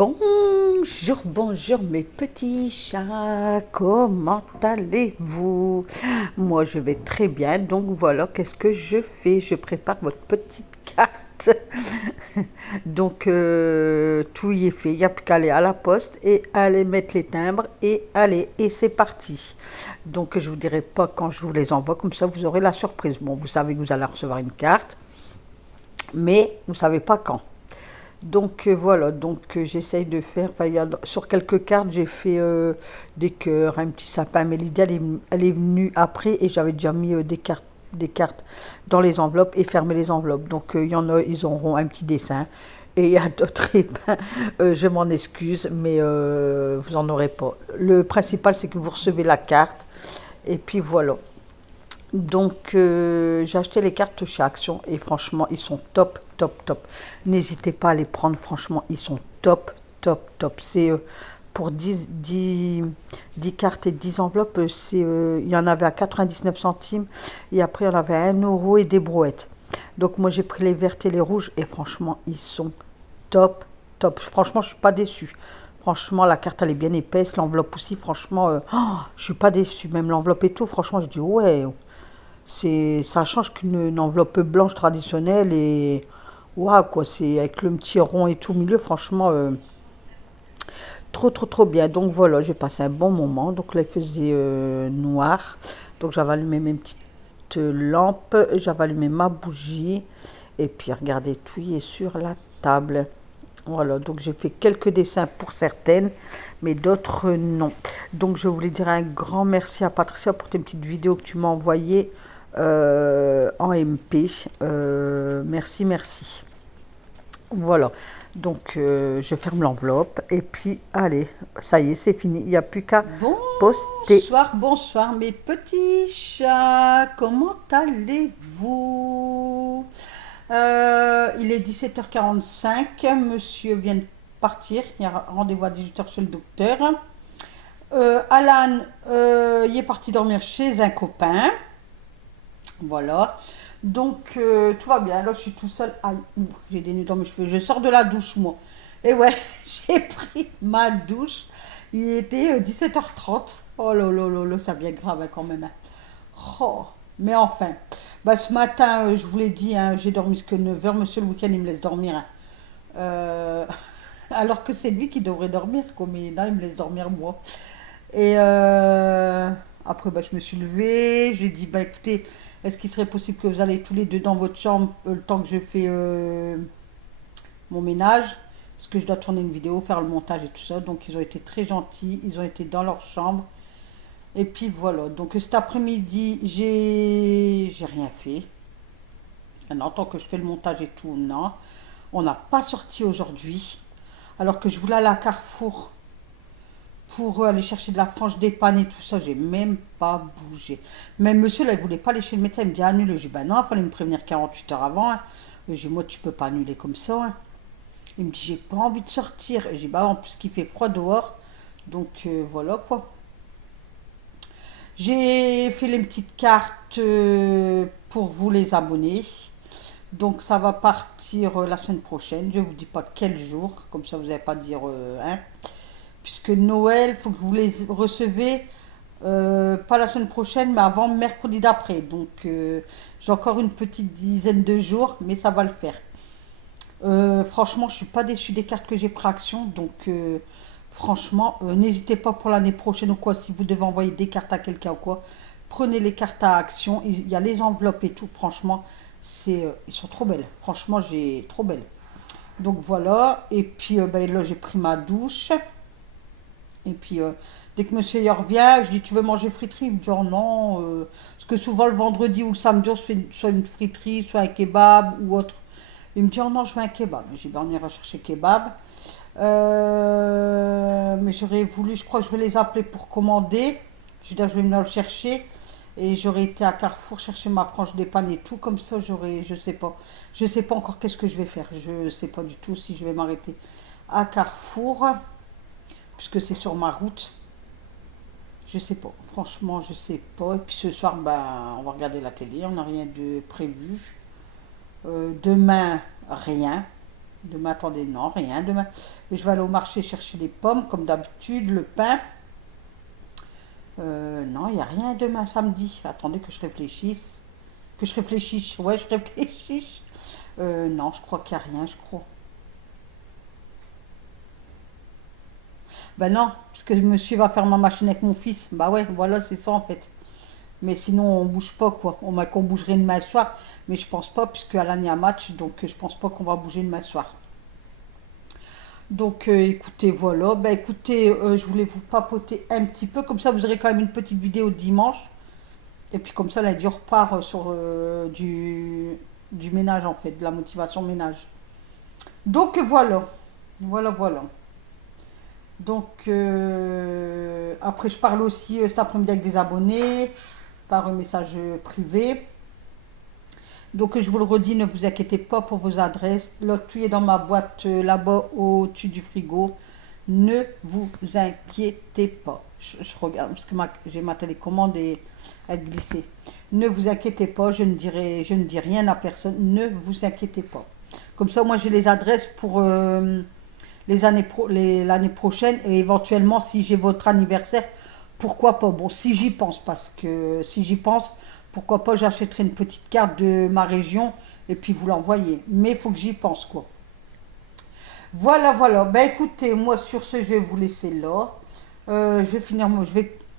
Bonjour, bonjour mes petits chats, comment allez-vous? Moi je vais très bien, donc voilà, qu'est-ce que je fais? Je prépare votre petite carte. Donc tout y est fait, il n'y a plus qu'à aller à la poste et aller mettre les timbres et aller, et c'est parti. Donc je vous dirai pas quand je vous les envoie, comme ça vous aurez la surprise. Bon, vous savez que vous allez recevoir une carte, mais vous ne savez pas quand. Donc voilà, donc j'essaye de faire, enfin, sur quelques cartes j'ai fait des cœurs, un petit sapin, mais l'idée elle est venue après et j'avais déjà mis des cartes dans les enveloppes et fermé les enveloppes. Donc il y en a, ils auront un petit dessin et il y a d'autres, eh ben, je m'en excuse, mais vous en aurez pas. Le principal c'est que vous recevez la carte et puis voilà. Donc, j'ai acheté les cartes chez Action et franchement, ils sont top, top, top. N'hésitez pas à les prendre, franchement, ils sont top, top, top. C'est pour 10 cartes et 10 enveloppes, il y en avait à 99 centimes et après, il y en avait à 1 € et des brouettes. Donc, moi, j'ai pris les vertes et les rouges et franchement, ils sont top, top. Franchement, je suis pas déçue. Franchement, la carte, elle est bien épaisse, l'enveloppe aussi, franchement, je suis pas déçue. Même l'enveloppe et tout, franchement, je dis ouais. Ça change qu'une enveloppe blanche traditionnelle et waouh quoi, c'est avec le petit rond et tout au milieu, franchement, trop trop trop bien. Donc voilà, j'ai passé un bon moment. Donc là, il faisait noir. Donc j'avais allumé mes petites lampes, j'avais allumé ma bougie et puis regardez, tout y est sur la table. Voilà, donc j'ai fait quelques dessins pour certaines, mais d'autres non. Donc je voulais dire un grand merci à Patricia pour tes petites vidéos que tu m'as envoyées en MP. Merci, merci. Voilà, donc je ferme l'enveloppe et puis allez, ça y est, c'est fini. Il n'y a plus qu'à poster. Bonsoir, bonsoir mes petits chats, comment allez-vous? Il est 17h45, monsieur vient de partir, il y a rendez-vous à 18h chez le docteur. Alan, il est parti dormir chez un copain, voilà. Donc tout va bien, là je suis tout seul. Aïe, j'ai des nœuds dans mes cheveux, je sors de la douche moi. Et ouais, j'ai pris ma douche. Il était 17h30. Oh là là là là, ça devient grave hein, quand même, hein. Oh, mais enfin. Bah, ce matin, je vous l'ai dit, hein, j'ai dormi jusqu'à 9h. Monsieur, le week-end, il me laisse dormir, hein. Euh, alors que c'est lui qui devrait dormir, quoi, mais là, il me laisse dormir moi. Et après, bah, je me suis levée. J'ai dit, bah écoutez, est-ce qu'il serait possible que vous allez tous les deux dans votre chambre le temps que je fais mon ménage? Parce que je dois tourner une vidéo, faire le montage et tout ça. Donc, ils ont été très gentils. Ils ont été dans leur chambre. Et puis voilà. Donc, cet après-midi, j'ai rien fait. Maintenant, tant que je fais le montage et tout, non. On n'a pas sorti aujourd'hui. Alors que je voulais aller à Carrefour pour aller chercher de la frange d'épanne et tout ça, j'ai même pas bougé. Même monsieur, là, il voulait pas aller chez le médecin, il me dit annule. Je dis, bah non, il fallait me prévenir 48 heures avant, hein. Je dis, moi, tu peux pas annuler comme ça, hein. Il me dit, j'ai pas envie de sortir. Et j'ai dit, bah en plus, qu'il fait froid dehors. Donc voilà quoi. J'ai fait les petites cartes pour vous les abonnés. Donc ça va partir la semaine prochaine. Je ne vous dis pas quel jour, comme ça vous n'allez pas dire hein. Puisque Noël, il faut que vous les recevez pas la semaine prochaine, mais avant mercredi d'après. Donc j'ai encore une petite dizaine de jours, mais ça va le faire. Franchement, je suis pas déçue des cartes que j'ai pris action. Donc franchement, n'hésitez pas pour l'année prochaine ou quoi, si vous devez envoyer des cartes à quelqu'un ou quoi, prenez les cartes à action. Il y a les enveloppes et tout. Franchement, ils sont trop belles. Franchement, j'ai trop belles. Donc voilà. Et puis ben, là, j'ai pris ma douche. Et puis, dès que monsieur y revient, je dis, tu veux manger friterie? Il me dit, oh non. Parce que souvent, le vendredi ou le samedi, on se fait soit une friterie, soit un kebab ou autre. Il me dit, oh non, je veux un kebab. Je dis, ben, on ira chercher kebab. Mais j'aurais voulu, je crois que je vais les appeler pour commander. Je dis, je vais venir le chercher. Et j'aurais été à Carrefour chercher ma frange d'épanne et tout. Comme ça, j'aurais, je sais pas. Je sais pas encore qu'est-ce que je vais faire. Je sais pas du tout si je vais m'arrêter à Carrefour, puisque c'est sur ma route. Je sais pas. Franchement, je sais pas. Et puis ce soir, ben, on va regarder la télé. On n'a rien de prévu. Demain, rien. Demain, attendez, non, rien. Demain, je vais aller au marché chercher les pommes, comme d'habitude, le pain. Non, il n'y a rien demain, samedi. Attendez que je réfléchisse. Que je réfléchisse. Ouais, je réfléchisse. Non, je crois qu'il n'y a rien, je crois. Ben non, parce que monsieur va faire ma machine avec mon fils. Bah ouais, voilà, c'est ça en fait. Mais sinon, on bouge pas quoi. On m'a qu'on bougerait demain soir, mais je pense pas, puisque Alan y a match, donc je pense pas qu'on va bouger demain soir. Donc écoutez, voilà. Ben écoutez, je voulais vous papoter un petit peu, comme ça vous aurez quand même une petite vidéo dimanche. Et puis comme ça, lundi, on repart sur du ménage en fait, de la motivation ménage. Donc voilà. Voilà, voilà. Donc après, je parle aussi cet après-midi avec des abonnés par un message privé. Donc je vous le redis, ne vous inquiétez pas pour vos adresses. L'autre, tout est dans ma boîte là-bas au-dessus du frigo. Ne vous inquiétez pas. Je regarde parce que j'ai ma télécommande et elle glissée. Ne vous inquiétez pas, je ne dis rien à personne. Ne vous inquiétez pas. Comme ça, moi j'ai les adresses pour l'année prochaine et éventuellement si j'ai votre anniversaire, pourquoi pas. Bon, si j'y pense, parce que si j'y pense, pourquoi pas j'achèterai une petite carte de ma région et puis vous l'envoyez. Mais il faut que j'y pense quoi. Voilà, voilà. Ben écoutez, moi sur ce, je vais vous laisser là. Je vais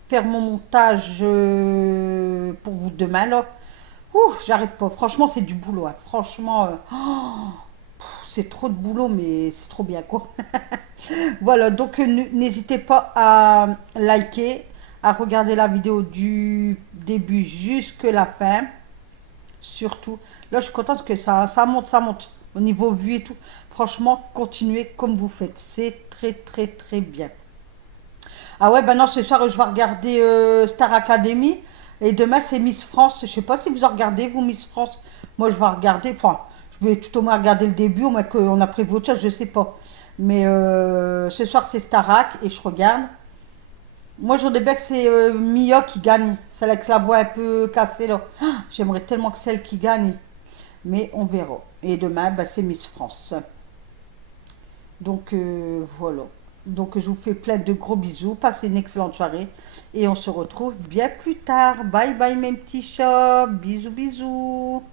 faire mon montage pour vous demain là. Ouh, j'arrête pas. Franchement, c'est du boulot, hein. Franchement, c'est trop de boulot, mais c'est trop bien quoi. Voilà, donc n'hésitez pas à liker, à regarder la vidéo du début jusque la fin. Surtout, là je suis contente parce que ça monte, ça monte. Au niveau vue et tout. Franchement, continuez comme vous faites. C'est très très très bien. Ah ouais, ben non, ce soir je vais regarder Star Academy. Et demain c'est Miss France. Je sais pas si vous en regardez, vous, Miss France. Moi je vais regarder, enfin, je vais tout au moins regarder le début, au moins qu'on a prévu autre chose, je sais pas. Mais ce soir c'est Starac et je regarde. Moi je voudrais bien que c'est Mia qui gagne. Celle avec la voix un peu cassée là. Ah, j'aimerais tellement que celle qui gagne. Mais on verra. Et demain, bah, c'est Miss France. Donc voilà. Donc je vous fais plein de gros bisous. Passez une excellente soirée. Et on se retrouve bien plus tard. Bye bye mes petits chats. Bisous bisous.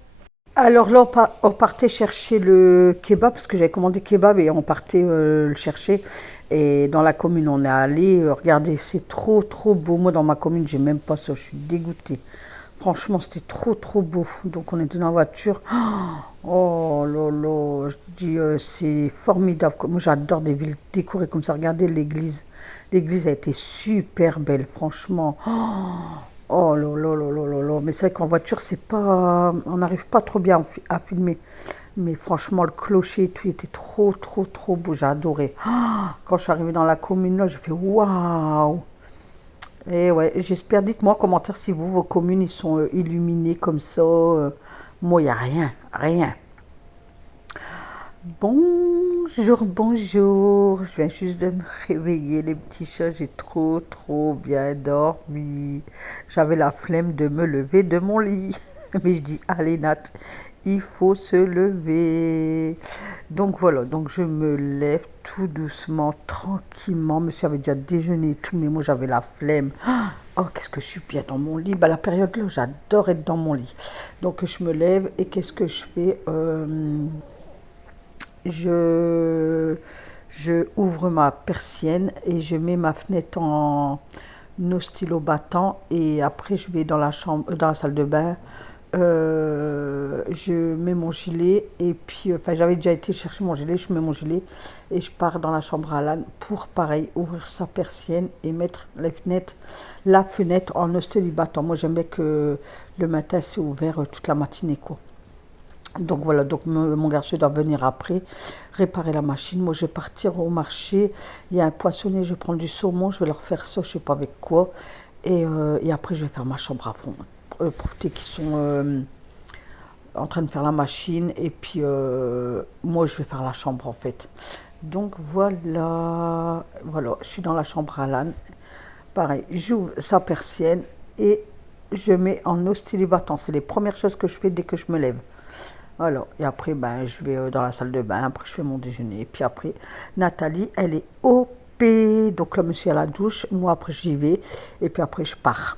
Alors là, on partait chercher le kebab, parce que j'avais commandé kebab et on partait le chercher. Et dans la commune, on est allé. Regardez, c'est trop, trop beau. Moi, dans ma commune, j'ai même pas ça. Je suis dégoûtée. Franchement, c'était trop, trop beau. Donc, on était dans la voiture. Oh là là, je dis, c'est formidable. Moi, j'adore des villes décorées comme ça. Regardez l'église. L'église a été super belle, franchement. Oh là là là là là là. Mais c'est vrai qu'en voiture, c'est pas, on n'arrive pas trop bien à filmer. Mais franchement, le clocher et tout était trop, trop, trop beau. J'ai adoré. Quand je suis arrivée dans la commune, là, j'ai fait waouh. Et ouais, j'espère, dites-moi en commentaire si vous, vos communes, ils sont illuminés comme ça. Moi, il n'y a rien, rien. Bonjour, bonjour. Je viens juste de me réveiller, les petits chats. J'ai trop, trop bien dormi. J'avais la flemme de me lever de mon lit. Mais je dis, allez Nat, il faut se lever. Donc voilà, donc je me lève tout doucement, tranquillement. Monsieur avait déjà déjeuné et tout, mais moi j'avais la flemme. Oh, qu'est-ce que je suis bien dans mon lit. Bah, la période là, j'adore être dans mon lit. Donc je me lève et qu'est-ce que je fais je, je ouvre ma persienne et je mets ma fenêtre en stylo battant et après je vais dans la chambre, dans la salle de bain. Je mets mon gilet et puis, enfin j'avais déjà été chercher mon gilet, je mets mon gilet et je pars dans la chambre à Alan pour pareil ouvrir sa persienne et mettre la fenêtre en stylo battant. Moi j'aime bien que le matin c'est ouvert toute la matinée quoi. Donc voilà, donc mon garçon doit venir après, réparer la machine. Moi, je vais partir au marché. Il y a un poissonnier, je vais prendre du saumon, je vais leur faire ça, je sais pas avec quoi. Et après, je vais faire ma chambre à fond. Profiter qu'ils sont en train de faire la machine. Et puis, moi, je vais faire la chambre en fait. Donc voilà, voilà, je suis dans la chambre à Alan. Pareil, j'ouvre sa persienne et je mets en stylo battant. C'est les premières choses que je fais dès que je me lève. Alors, et après, ben, je vais dans la salle de bain, après je fais mon déjeuner. Puis après, Nathalie, elle est OP. Donc là, monsieur à la douche, moi après j'y vais. Et puis après, je pars.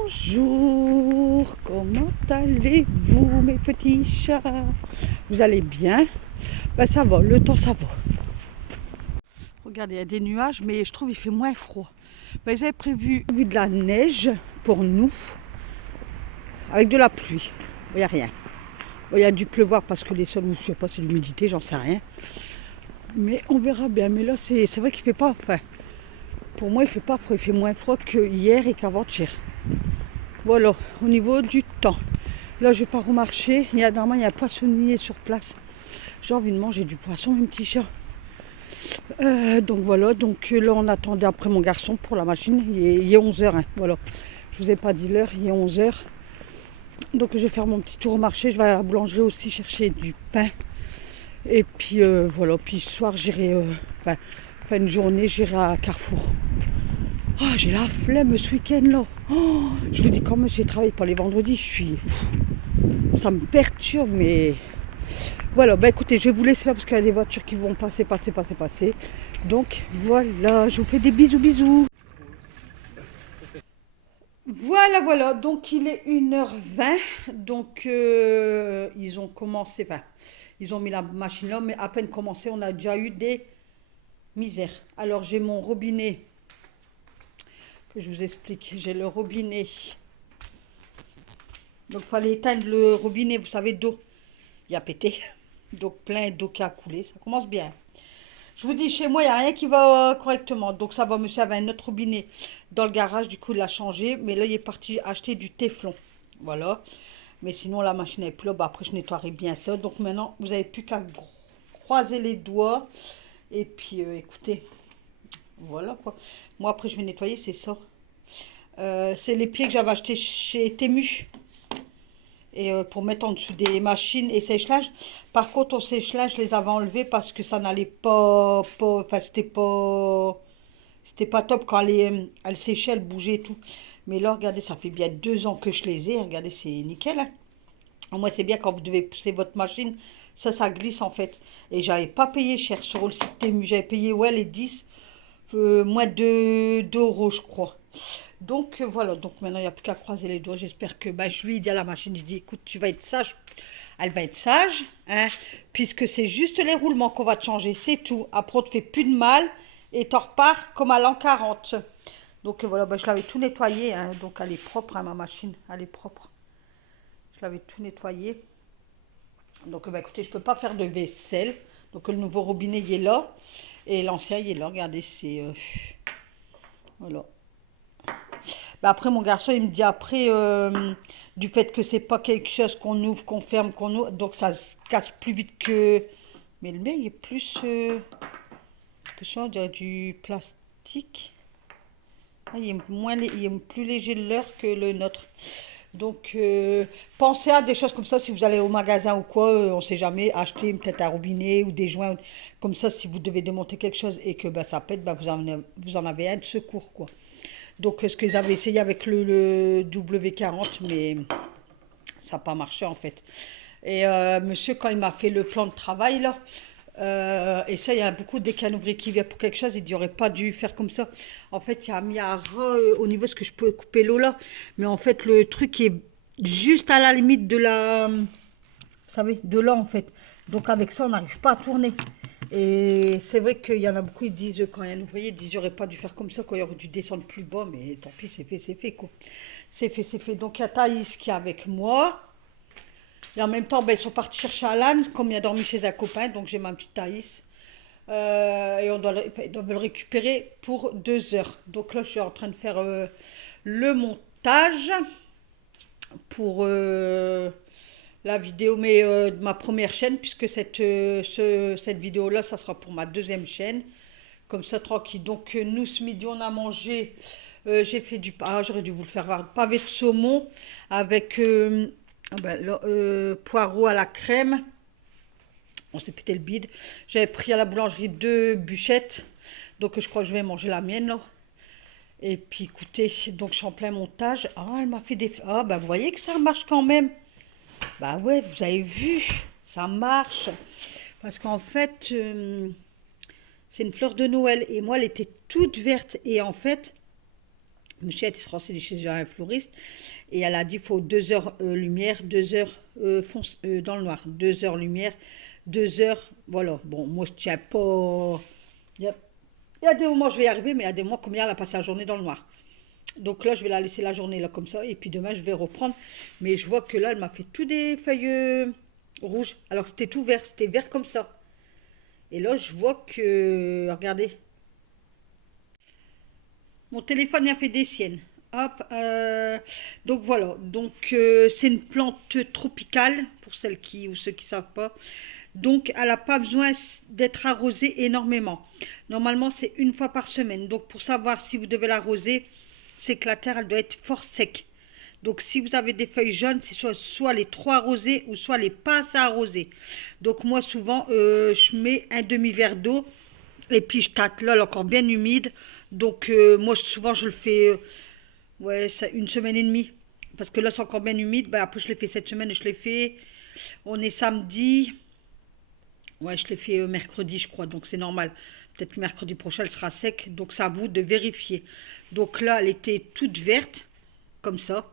Bonjour, comment allez-vous mes petits chats? Vous allez bien? Ben ça va, le temps ça va. Regardez, il y a des nuages, mais je trouve qu'il fait moins froid. Ben, ils avaient prévu de la neige pour nous, avec de la pluie. Il n'y a rien. Il y a dû pleuvoir parce que les sols, je ne sais pas, c'est l'humidité, j'en sais rien. Mais on verra bien. Mais là, c'est vrai qu'il ne fait pas, enfin, pour moi, il ne fait pas froid. Il fait moins froid qu'hier et qu'avant-hier. Voilà, au niveau du temps. Là, je pars au marché. Normalement, il y a un poissonnier sur place. J'ai envie de manger du poisson, mes petits chats. Donc voilà, donc là, on attendait après mon garçon pour la machine. Il est 11h, hein, voilà. Je vous ai pas dit l'heure, il est 11h. Donc je vais faire mon petit tour au marché. Je vais à la boulangerie aussi chercher du pain. Et puis voilà, puis ce soir, j'irai, fin de journée, j'irai à Carrefour. Ah, j'ai la flemme ce week-end là. Oh, je vous dis, quand monsieur travaille pas les vendredis, ça me perturbe, mais voilà. Bah écoutez, je vais vous laisser là parce qu'il y a des voitures qui vont passer. Donc voilà, je vous fais des bisous, bisous. Voilà, donc il est 1h20, donc ils ont commencé, ils ont mis la machine là, mais à peine commencé, on a déjà eu des misères. Alors j'ai mon robinet, que je vous explique, j'ai le robinet, donc il fallait éteindre le robinet, vous savez, d'eau, il a pété, donc plein d'eau qui a coulé, ça commence bien. Je vous dis, chez moi, il n'y a rien qui va correctement. Donc ça va, monsieur avait un autre robinet dans le garage, du coup, il l'a changé. Mais là, il est parti acheter du téflon. Voilà. Mais sinon, la machine est plus là. Bah, après, je nettoierai bien ça. Donc maintenant, vous n'avez plus qu'à croiser les doigts. Et puis, écoutez, voilà quoi. Moi, après, je vais nettoyer, c'est ça. C'est les pieds que j'avais achetés chez Temu. Et pour mettre en dessous des machines et sèche-linge. Par contre, au sèche-linge, je les avais enlevés parce que ça n'allait enfin, c'était pas top quand elle séchait, elle bougeait et tout. Mais là, regardez, ça fait bien 2 ans que je les ai. Regardez, c'est nickel, hein. Moi, c'est bien quand vous devez pousser votre machine, ça glisse en fait. Et j'avais pas payé cher sur le site Temu, j'avais payé ouais, les 10, moins de 2 euros, je crois. Donc voilà, donc maintenant il n'y a plus qu'à croiser les doigts. J'espère que bah, je lui ai dit à la machine, je dis écoute, tu vas être sage. Elle va être sage, hein, puisque c'est juste les roulements qu'on va te changer, c'est tout. Après, on te fait plus de mal et t'en repars comme à l'an 40. Donc voilà, bah, je l'avais tout nettoyé, hein, donc elle est propre, hein, ma machine, elle est propre. Je l'avais tout nettoyé. Donc bah, écoutez, je peux pas faire de vaisselle. Donc le nouveau robinet il est là et l'ancien il est là. Regardez, c'est voilà. Bah, après, mon garçon, il me dit après, du fait que c'est pas quelque chose qu'on ouvre, qu'on ferme, qu'on ouvre, donc ça se casse plus vite que. Mais le mien, il est plus que ça, on dirait du plastique. Ah, il est plus léger de l'heure que le nôtre. Donc, pensez à des choses comme ça si vous allez au magasin ou quoi, on ne sait jamais, acheter peut-être un robinet ou des joints. Comme ça, si vous devez démonter quelque chose et que bah, ça pète, bah, vous en avez un de secours, quoi. Donc, ce qu'ils avaient essayé avec le W40, mais ça n'a pas marché en fait. Et monsieur, quand il m'a fait le plan de travail, là, et ça, il y a beaucoup de ouvriers qui viennent pour quelque chose, il dit, aurait pas dû faire comme ça. En fait, il a mis un ras au niveau de ce que je peux couper l'eau là. Mais en fait, le truc est juste à la limite de la. Vous savez, de là en fait. Donc avec ça, on n'arrive pas à tourner. Et c'est vrai qu'il y en a beaucoup, ils disent, quand il y a un ouvrier, ils disent, j'aurais pas dû faire comme ça, quand il aurait dû descendre plus bas, mais tant pis, c'est fait, quoi. C'est fait, c'est fait. Donc il y a Thaïs qui est avec moi. Et en même temps, ben, ils sont partis chercher Alan, comme il a dormi chez un copain, donc j'ai ma petite Thaïs. Et ils doivent le récupérer pour 2 heures. Donc là, je suis en train de faire le montage pour la vidéo de ma première chaîne, puisque cette vidéo-là, ça sera pour ma deuxième chaîne. Comme ça, tranquille. Donc, nous, ce midi, on a mangé. J'ai fait du. Ah, j'aurais dû vous le faire voir. Pavé de saumon avec poireaux à la crème. On s'est pété le bide. J'avais pris à la boulangerie 2 bûchettes. Donc, je crois que je vais manger la mienne, là. Et puis, écoutez, donc, je suis en plein montage. Ah, elle m'a fait des. Ah, bah, vous voyez que ça marche quand même. Bah ouais, vous avez vu, ça marche. Parce qu'en fait, c'est une fleur de Noël. Et moi, elle était toute verte. Et en fait, monsieur était renseigné chez un fleuriste. Et elle a dit, il faut 2 heures lumière, 2 heures dans le noir. 2 heures lumière, 2 heures. Voilà. Bon, moi, je tiens pas. Il y a des moments, je vais y arriver, mais il y a des moments, combien elle a passé la journée dans le noir. Donc là, je vais la laisser la journée là comme ça. Et puis demain, je vais reprendre. Mais je vois que là, elle m'a fait tout des feuilles rouges. Alors que c'était tout vert. C'était vert comme ça. Et là, je vois que. Regardez. Mon téléphone y a fait des siennes. Hop. Donc voilà. Donc c'est une plante tropicale pour celles qui ou ceux qui ne savent pas. Donc elle n'a pas besoin d'être arrosée énormément. Normalement c'est une fois par semaine. Donc pour savoir si vous devez l'arroser, c'est que la terre elle doit être fort sec. Donc si vous avez des feuilles jaunes, c'est soit les trop arrosées ou soit les pas assez arrosées. Donc moi souvent je mets un demi-verre d'eau et puis je tâte là, encore bien humide. Donc moi souvent je le fais ouais, ça, une semaine et demie. Parce que là c'est encore bien humide. Ben, après je l'ai fait cette semaine et je l'ai fait. On est samedi. Ouais, je l'ai fait mercredi, je crois, donc c'est normal. Peut-être que mercredi prochain, elle sera sec, donc c'est à vous de vérifier. Donc là, elle était toute verte, comme ça.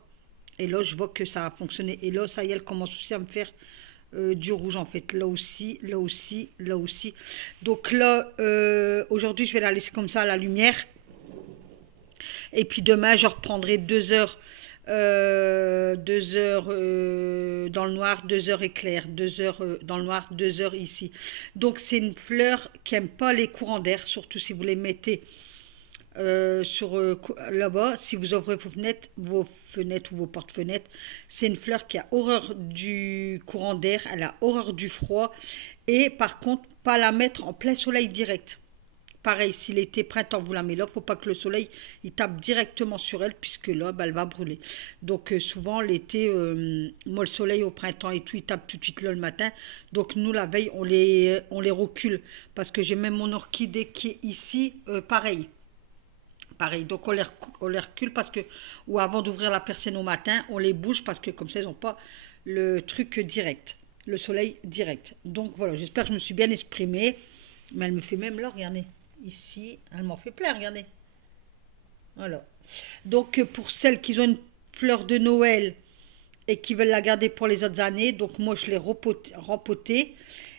Et là, je vois que ça a fonctionné. Et là, ça y est, elle commence aussi à me faire du rouge, en fait. Là aussi, là aussi, là aussi. Donc là, aujourd'hui, je vais la laisser comme ça à la lumière. Et puis demain, je reprendrai 2 heures, 2 heures dans le noir, 2 heures éclair, 2 heures dans le noir, 2 heures ici. Donc c'est une fleur qui n'aime pas les courants d'air, surtout si vous les mettez là-bas. Si vous ouvrez vos fenêtres ou vos portes-fenêtres, c'est une fleur qui a horreur du courant d'air, elle a horreur du froid. Et par contre, pas la mettre en plein soleil direct. Pareil, si l'été, printemps, vous la mettez là, il ne faut pas que le soleil il tape directement sur elle, puisque là, bah, elle va brûler. Donc souvent, l'été, moi, le soleil au printemps et tout, il tape tout de suite là le matin. Donc nous, la veille, on les recule. Parce que j'ai même mon orchidée qui est ici, pareil. Pareil, donc on les recule parce que, ou avant d'ouvrir la persienne au matin, on les bouge parce que comme ça, ils n'ont pas le truc direct, le soleil direct. Donc voilà, j'espère que je me suis bien exprimée. Mais elle me fait même là, regardez. Ici, elle m'en fait plein, regardez. Voilà. Donc pour celles qui ont une fleur de Noël et qui veulent la garder pour les autres années, donc moi je l'ai rempotée.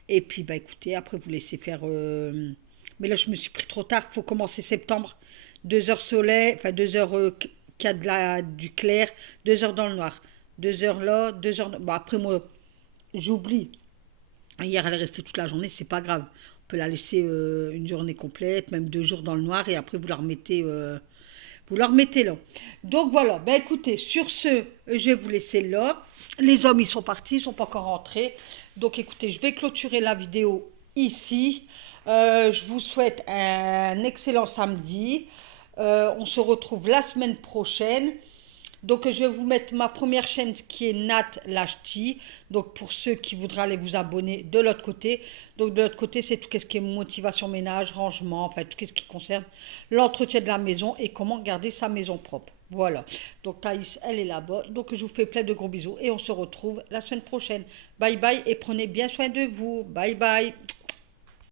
Et puis bah écoutez, après vous laissez faire. Mais là je me suis pris trop tard, il faut commencer septembre. 2 heures soleil, enfin 2 heures qu'il y a du clair, 2 heures dans le noir. 2 heures là, 2 heures. Bon après moi j'oublie. Hier elle est restée toute la journée, c'est pas grave. On peut la laisser une journée complète, même 2 jours dans le noir, et après vous leur mettez là. Donc voilà, ben écoutez, sur ce, je vais vous laisser là. Les hommes, ils sont partis, ils sont pas encore rentrés. Donc écoutez, je vais clôturer la vidéo ici. Je vous souhaite un excellent samedi. On se retrouve la semaine prochaine. Donc je vais vous mettre ma première chaîne qui est Nat Lachti. Donc pour ceux qui voudraient aller vous abonner de l'autre côté. Donc de l'autre côté, c'est tout ce qui est motivation ménage, rangement, enfin tout ce qui concerne l'entretien de la maison et comment garder sa maison propre. Voilà. Donc Thaïs, elle est là-bas. Donc je vous fais plein de gros bisous et on se retrouve la semaine prochaine. Bye bye et prenez bien soin de vous. Bye bye.